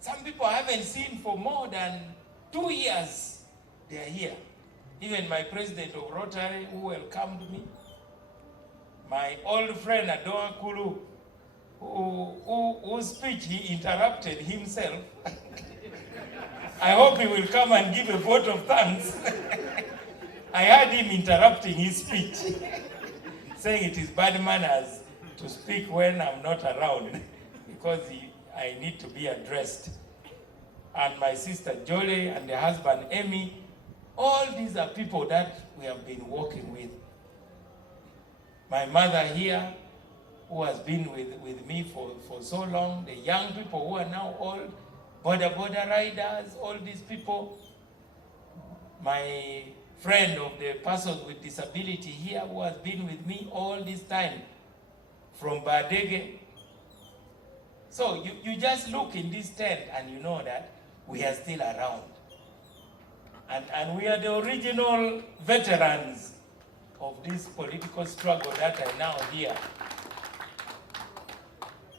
Some people I haven't seen for more than 2 years. They are here. Even my president of Rotary, who welcomed me, my old friend Adoa Kulu, whose speech he interrupted himself. I hope he will come and give a vote of thanks. I heard him interrupting his speech, saying it is bad manners to speak when I'm not around, because I need to be addressed. And my sister Jolie and the husband Amy, all these are people that we have been working with. My mother here, who has been with me for so long, the young people who are now old, border riders, all these people. My friend of the persons with disability here, who has been with me all this time, from Badege. So you just look in this tent and you know that we are still around. And we are the original veterans of this political struggle that are now here.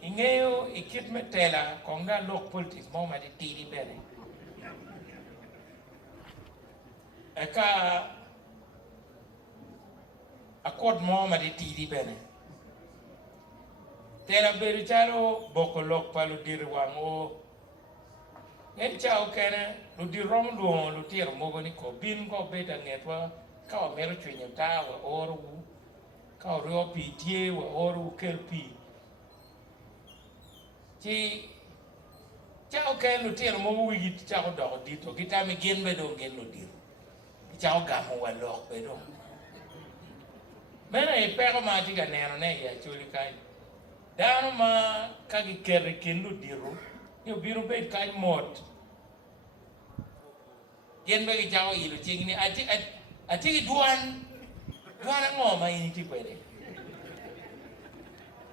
Ingeo ikit metela konga lok politics mo ma di tiri bene. Eka akot mo ma di tiri bene. Tela beri chalo boko lok pa lu diri wango. Ngen chao kene lu di rom duong lu tiro mogo ni ko bin ko beta ngetwa kao mero chwenye ta wa oru kao rio pi tie wa oru kel pi. Chi chao kene lu tiro mogo wigi chao doko dito kita mi gen bedo gen lu diro. Chao gamo wa lok bedo. Mena e pero ma tiga nero ne ya chuli kai. Dano ma kagi kere ken lu diro. Yo biro bet kai mot. Gen bagi chao ilu ching ni ati duan ngo ma ini ti kwede.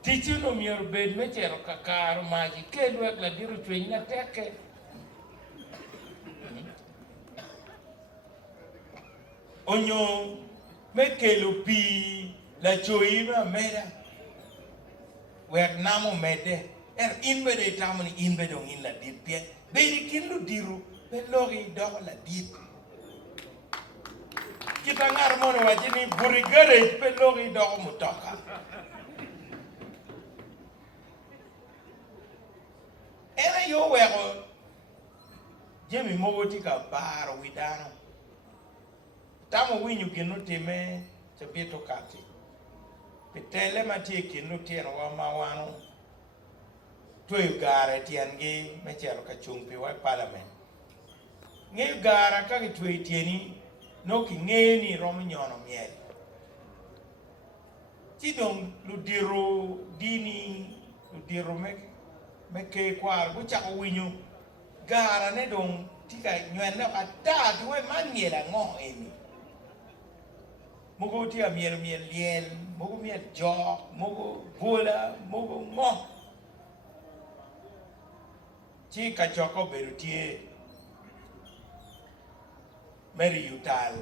Tichu no mior bet me chero kakaro ma ji ke luek la diro chwing na teke. Onyo me kelo pi la choiba meda. Wek namo mede. In bede tamani in bedong in la dit pie. Bedi kin lu diru be logi dog la dit. Kita ngar mono wajini buri gare be logi dog mutoka. Era yo wego jemi mogoti ka baro widano. Tamo winyu kinu time chapieto kati. Pitele matie kinu tieno wa mawano. Tuwe gara tiangi mechero kachumpi wa parliament. Nge gara kaki tuwe tieni noki ngeni romi nyono miel. Chidong ludiro dini ludiro meke kwa buchako winyu gara ne dong tika nyuene kata tuwe maniela ngo eni. Mogo tia miel liel, mogo miel jok, mogo bola, mogo ngo. Chi kachoko berutie Mary Yutal.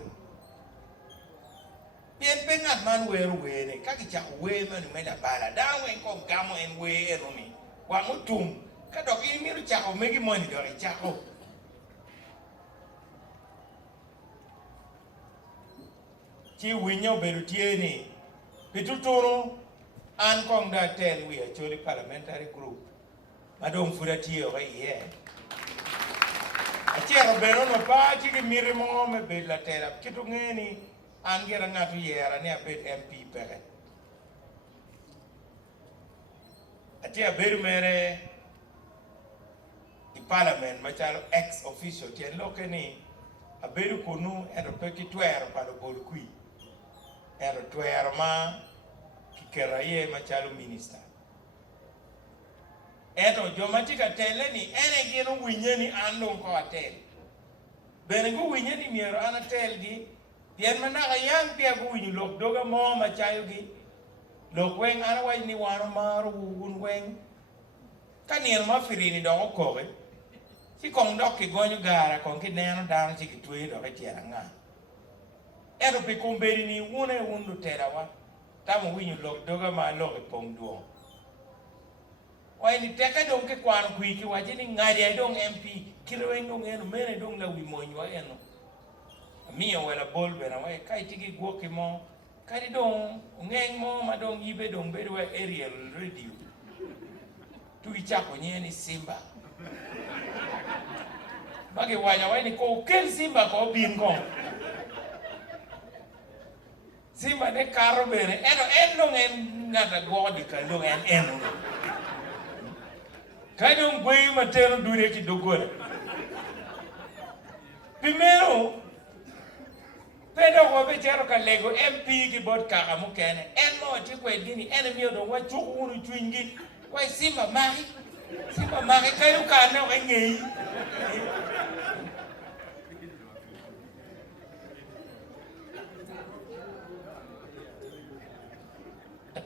Bien pengat man weru wene, kaki chak we man meda bala, da wen ko gamo en we erumi. Wa mutum, kadok ini miru chako megi moni dori chako. Chi winyo berutie ni, pituturo an kong da tel we Acholi parliamentary group. Madong furati o ye. Achero beno no pa chiki miri mo me bela tera. Kitu ngeni angera ngatu yera ne abet MP pere. Achia beru mere di parliament machalo ex officio tien loke ni aberu kunu ero peki tuero palo bol kui. Ero tuero ma kikeraye machalo minister. Eto jomatika tele ni ene gino winye ni andong ko atel. Bene gu winye ni miero ana tel gi. Pien manaka yang pia gu winyu lok doga mo machayo gi. Lok weng ana waj ni wano maru un weng. Kanien mafirini doko koge. Si kong dok ki gonyo gara kong ki neno dano chiki tuwe doke tiara nga. Eto pi kumberi ni une undu tera wa. Tamo winyu lok doga ma lok pong duong. Why ni teka dong ke kwan kui ki wajini ngadi dong MP kiloweng dong eno mene dong la wimonyo eno. Mia wala bol bena wai kai tigi gwoki mo kadi dong ngeng mo madong ibe dong bedo wa aerial radio. Tu ichako nyeni Simba. Bagi wanya wai ni ko kel Simba ko bin ko. Simba de karo bene eno en ngata godi ka dong eno. Kadong gwe matero dure ki dogora. Primero Pedro ko be chero ka lego MP ki bot ka amu kene en mo ti ko dini en mi do wa chu unu twingi ko Simba mari kayo ka na wa ngei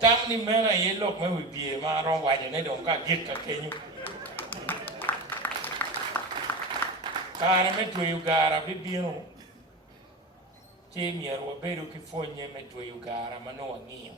tang ni mera ye lok me wi bie ma ro wa ne do ka git ka kenyu cara me tu gara bi biro che mi ero bedo che fogne me tu gara ma no angio